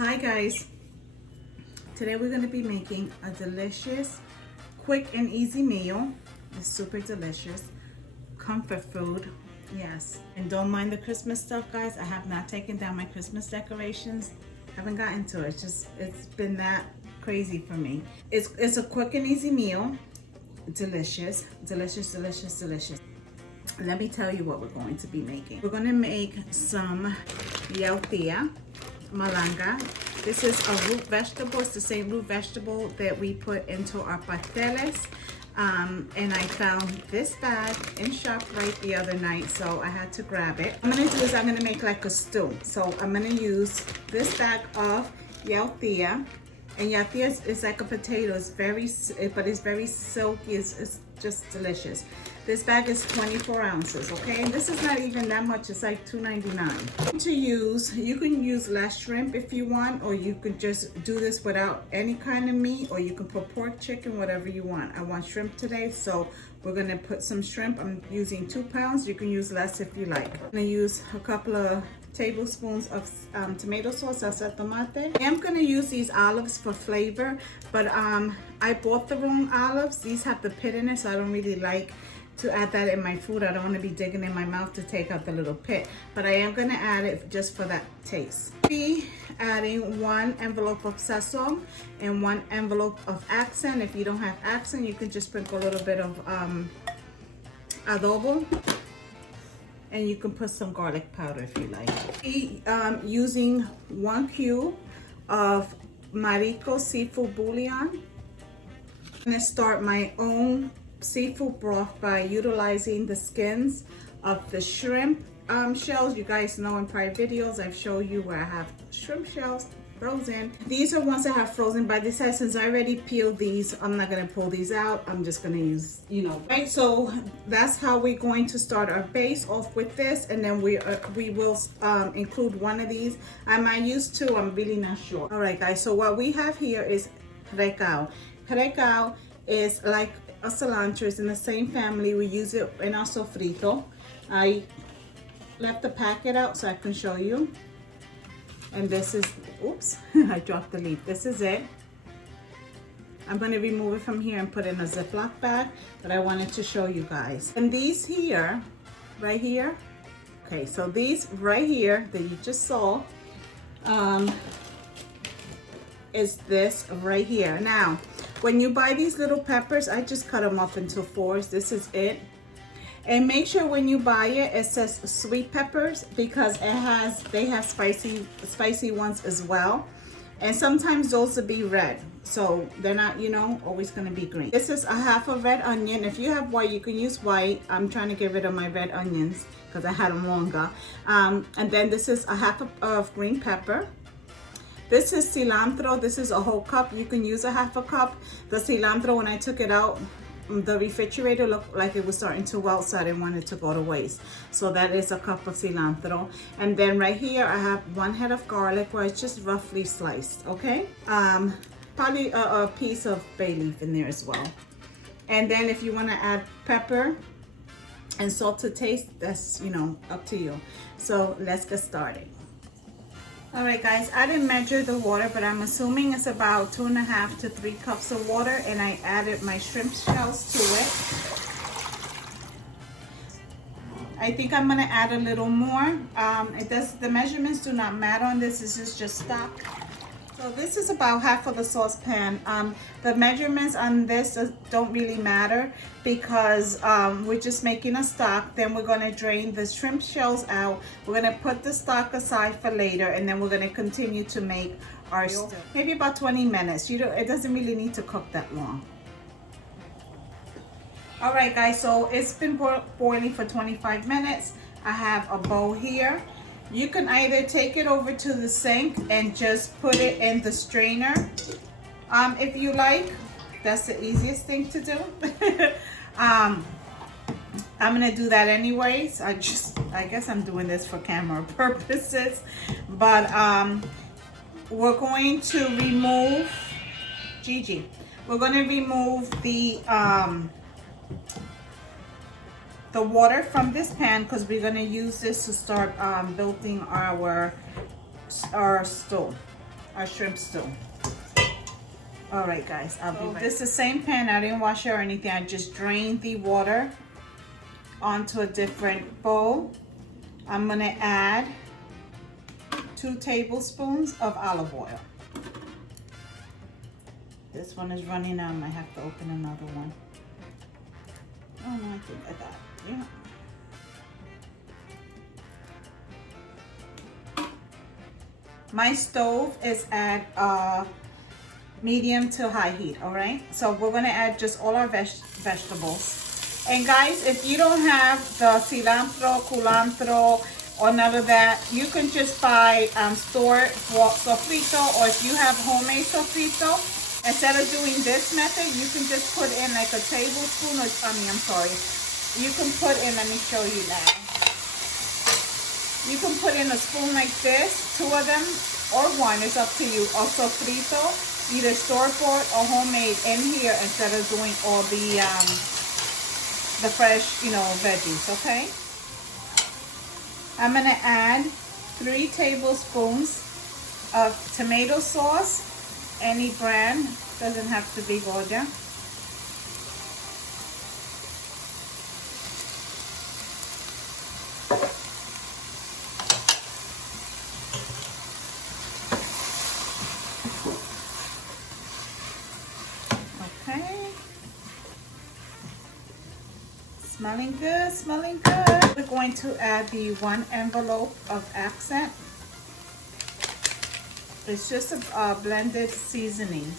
Hi guys, today we're going to be making a delicious, quick and easy meal. It's super delicious, comfort food, yes. And don't mind the Christmas stuff guys, I have not taken down my Christmas decorations. Haven't gotten to it, it's been that crazy for me. It's a quick and easy meal, delicious, delicious, delicious, delicious. Let me tell you what we're going to be making. We're going to make some Yautia malanga. This is a root vegetable. It's the same root vegetable that we put into our pasteles. And I found this bag in ShopRite the other night, so I had to grab it. I'm gonna make like a stew. So I'm gonna use this bag of Yautia. And Yautia is like a potato. It's very silky. It's just delicious. This bag is 24 ounces, okay? And this is not even that much. It's like $2.99. You can use less shrimp if you want, or you could just do this without any kind of meat, or you can put pork, chicken, whatever you want. I want shrimp today, so we're gonna put some shrimp. I'm using 2 pounds. You can use less if you like. I'm gonna use a couple of tablespoons of tomato sauce, salsa tomate. I am gonna use these olives for flavor, but I bought the wrong olives. These have the pit in it, so I don't really like to add that in my food. I don't want to be digging in my mouth to take out the little pit, but I am going to add it just for that taste. Be adding 1 envelope of sazon and 1 envelope of accent. If you don't have accent, you can just sprinkle a little bit of adobo, and you can put some garlic powder if you like. Be using 1 cube of Marico seafood bouillon. I'm going to start my own seafood broth by utilizing the skins of the shrimp shells. You guys know in prior videos I've shown you where I have shrimp shells frozen. These are ones I have frozen by this side. Since I already peeled these, I'm not going to pull these out. I'm just going to use, right? So that's how we're going to start our base off with this, and then we will include one of these. I might use 2, I'm really not sure. All right guys, so what we have here is recao. Recao is like a cilantro. Is in the same family. We use it in our sofrito. I left the packet out so I can show you. And this is, oops, I dropped the leaf. This is it. I'm going to remove it from here and put it in a Ziploc bag, but I wanted to show you guys. And these here, right here, okay, so these right here that you just saw, is this right here. Now, when you buy these little peppers, I just cut them up into 4s. This is it. And make sure when you buy it, it says sweet peppers, because they have spicy ones as well. And sometimes those will be red, so they're not, always gonna be green. This is a half a red onion. If you have white, you can use white. I'm trying to get rid of my red onions because I had them longer. And then this is a half of green pepper. This is cilantro. This is a whole cup. You can use a half a cup. The cilantro, when I took it out, the refrigerator looked like it was starting to wilt, so I didn't want it to go to waste. So that is a cup of cilantro. And then right here, I have 1 head of garlic where it's just roughly sliced, okay? Probably a piece of bay leaf in there as well. And then if you want to add pepper and salt to taste, that's, up to you. So let's get started. All right guys, I didn't measure the water, but I'm assuming it's about 2.5 to 3 cups of water, and I added my shrimp shells to it. I think I'm gonna add a little more. The measurements do not matter on this. This is just stock. So this is about half of the saucepan. The measurements on this don't really matter, because we're just making a stock. Then we're gonna drain the shrimp shells out. We're gonna put the stock aside for later, and then we're gonna continue to make our stew. Maybe about 20 minutes. It doesn't really need to cook that long. All right guys, so it's been boiling for 25 minutes. I have a bowl here. You can either take it over to the sink and just put it in the strainer. If you like, that's the easiest thing to do. I'm gonna do that anyways. I guess I'm doing this for camera purposes. But we're going to remove, Gigi, we're gonna remove the water from this pan, because we're going to use this to start building our stew. our shrimp stew. All right, guys, I'll be right. This is the same pan. I didn't wash it or anything. I just drained the water onto a different bowl. I'm gonna add 2 tablespoons of olive oil. This one is running out. I might have to open another one. Oh no, I think I got it. Yeah. My stove is at medium to high heat, all right? So we're gonna add just all our vegetables. And guys, if you don't have the cilantro, culantro, or none of that, you can just buy store sofrito, or if you have homemade sofrito, instead of doing this method, you can just put in like a tablespoon, or I'm sorry. You can put in, let me show you now. You can put in a spoon like this, 2 of them, or 1, it's up to you, of sofrito, either store-bought or homemade in here instead of doing all the fresh, you know, veggies, okay? I'm gonna add 3 tablespoons of tomato sauce, any brand, doesn't have to be Gouda. Smelling good, smelling good. We're going to add the 1 envelope of accent. It's just a blended seasoning.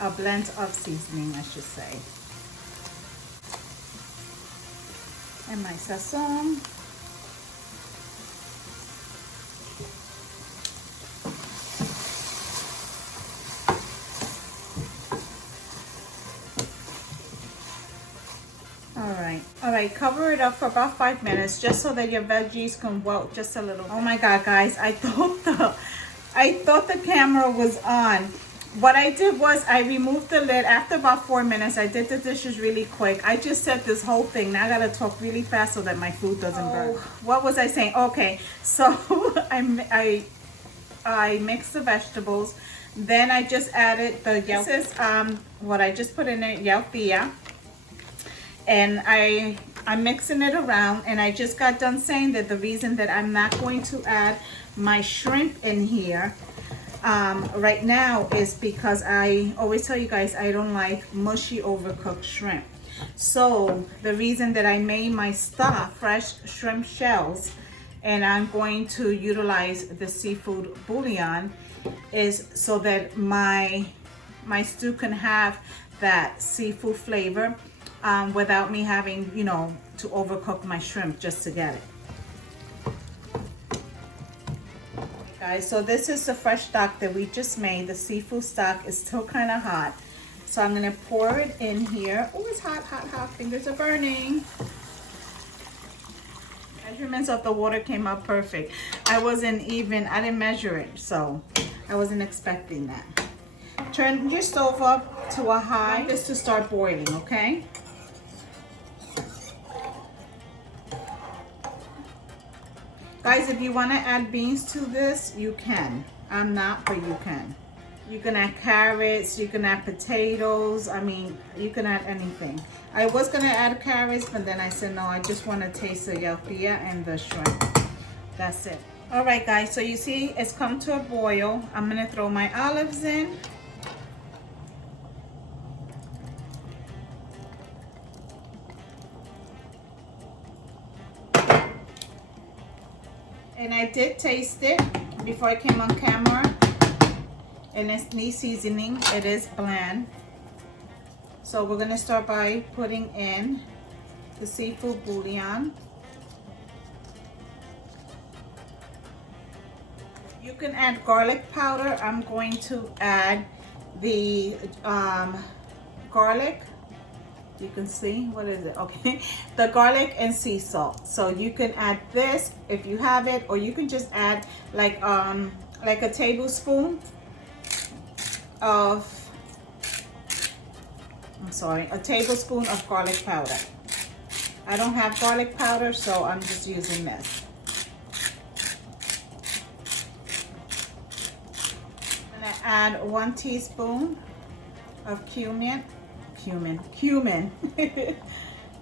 A blend of seasoning, I should say. And my sazon. All right, cover it up for about 5 minutes just so that your veggies can wilt just a little bit. Oh my God, guys, I thought the camera was on. What I did was I removed the lid after about 4 minutes. I did the dishes really quick. I just set this whole thing. Now I gotta talk really fast so that my food doesn't burn. What was I saying? Okay, so I mixed the vegetables. Then I just added the Yautia. This is what I just put in it, Yautia. And I'm mixing it around, and I just got done saying that the reason that I'm not going to add my shrimp in here right now is because I always tell you guys I don't like mushy overcooked shrimp. So the reason that I made my stock fresh shrimp shells, and I'm going to utilize the seafood bouillon, is so that my stew can have that seafood flavor without me having, you know, to overcook my shrimp just to get it. Okay, guys, so this is the fresh stock that we just made. The seafood stock is still kind of hot. So I'm gonna pour it in here. Oh, it's hot, hot, hot. Fingers are burning. Measurements of the water came out perfect. I didn't measure it, so I wasn't expecting that. Turn your stove up to a high just to start boiling, okay? Guys, if you want to add beans to this, you can. I'm not, but you can. You can add carrots, you can add potatoes. I mean, you can add anything. I was going to add carrots, but then I said, no, I just want to taste the Yautia and the shrimp. That's it. All right, guys, so you see it's come to a boil. I'm going to throw my olives in. And I did taste it before I came on camera, and it needs seasoning. It is bland. So we're gonna start by putting in the seafood bouillon. You can add garlic powder. I'm going to add the garlic. You can see, what is it? Okay, the garlic and sea salt. So you can add this if you have it, or you can just add like a tablespoon of, a tablespoon of garlic powder. I don't have garlic powder, so I'm just using this. add 1 teaspoon of cumin.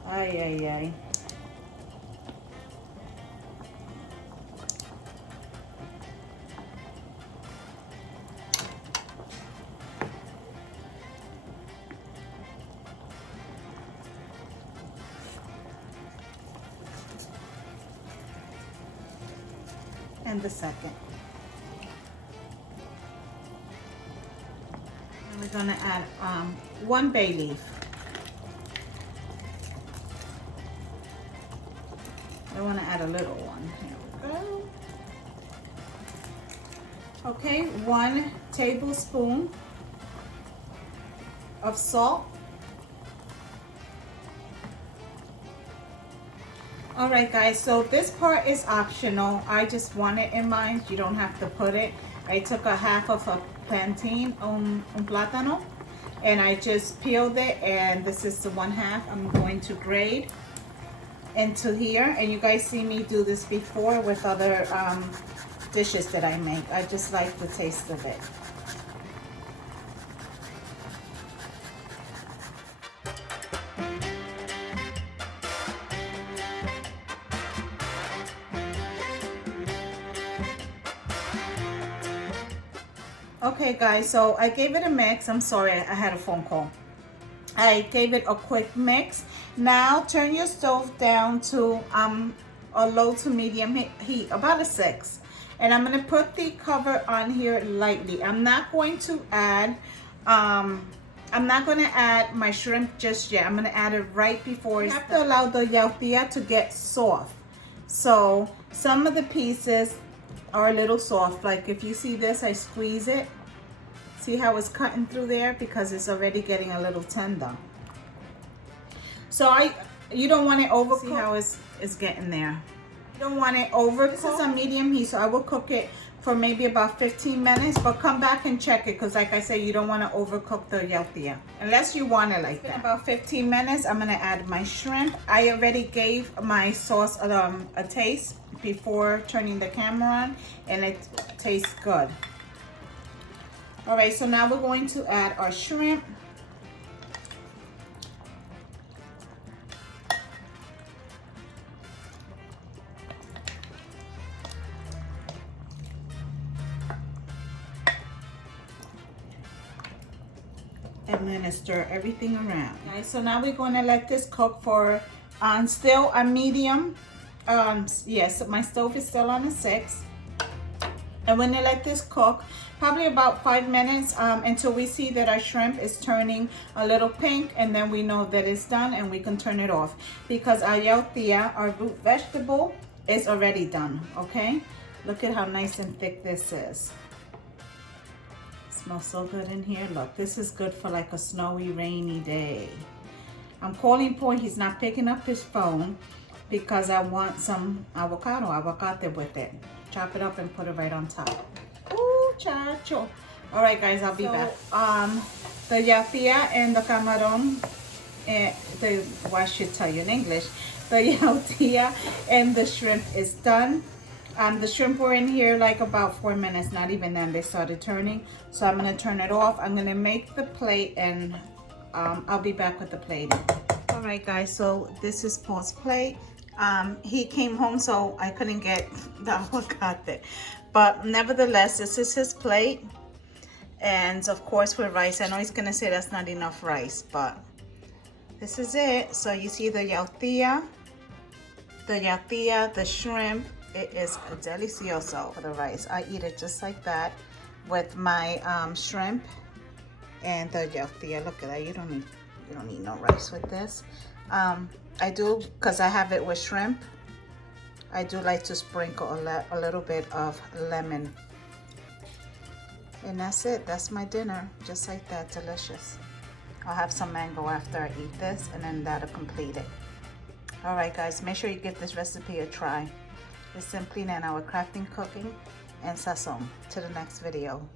Ay, ay, ay. And the second. And we're gonna add 1 bay leaf. I want to add a little one. Here we go. Okay, 1 tablespoon of salt. All right, guys, so this part is optional. I just want it in mind. You don't have to put it. I took a half of a plantain, un plátano, and I just peeled it, and this is the 1/2 I'm going to grate into here. And you guys see me do this before with other dishes that I make. I just like the taste of it. Okay guys, so I gave it a mix. I'm sorry, I had a phone call. I gave it a quick mix. Now turn your stove down to a low to medium heat, about a 6. And I'm gonna put the cover on here lightly. I'm not going to add my shrimp just yet. I'm gonna add it right before. You have to allow the yautia to get soft. So some of the pieces are a little soft. Like if you see this, I squeeze it. See how it's cutting through there? Because it's already getting a little tender. So you don't want it overcooked. See how it's getting there. You don't want it overcooked. This is a medium heat, so I will cook it for maybe about 15 minutes, but come back and check it, because like I said, you don't want to overcook the yautia unless you want it like that. About 15 minutes, I'm going to add my shrimp. I already gave my sauce a taste before turning the camera on, and it tastes good. All right, so now we're going to add our shrimp. I'm gonna stir everything around. Okay, so now we're gonna let this cook for still a medium. Yes, my stove is still on a 6. And we're gonna let this cook probably about 5 minutes until we see that our shrimp is turning a little pink, and then we know that it's done and we can turn it off, because our yautia, our root vegetable, is already done. Okay, look at how nice and thick this is. Smells so good in here. Look, this is good for like a snowy, rainy day. I'm calling Paul. He's not picking up his phone because I want some avocado with it. Chop it up and put it right on top. Ooh, chacho. All right, guys, I'll be back. The yautia and the camaron, I should tell you in English, the yautia and the shrimp is done. The shrimp were in here like about 4 minutes, not even then they started turning. So I'm gonna turn it off. I'm gonna make the plate, and I'll be back with the plate. All right, guys, so this is Paul's plate. He came home, so I couldn't get the avocado. But nevertheless, this is his plate. And of course with rice. I know he's gonna say that's not enough rice, but this is it. So you see the yautia, the shrimp. It is delicioso for the rice. I eat it just like that with my shrimp and the yautia. Look at that. You don't need no rice with this. I do, because I have it with shrimp, I do like to sprinkle a little bit of lemon. And that's it. That's my dinner. Just like that. Delicious. I'll have some mango after I eat this, and then that'll complete it. All right, guys. Make sure you give this recipe a try. It's simply Nana with Crafting, Cooking, and Sazon. To the next video.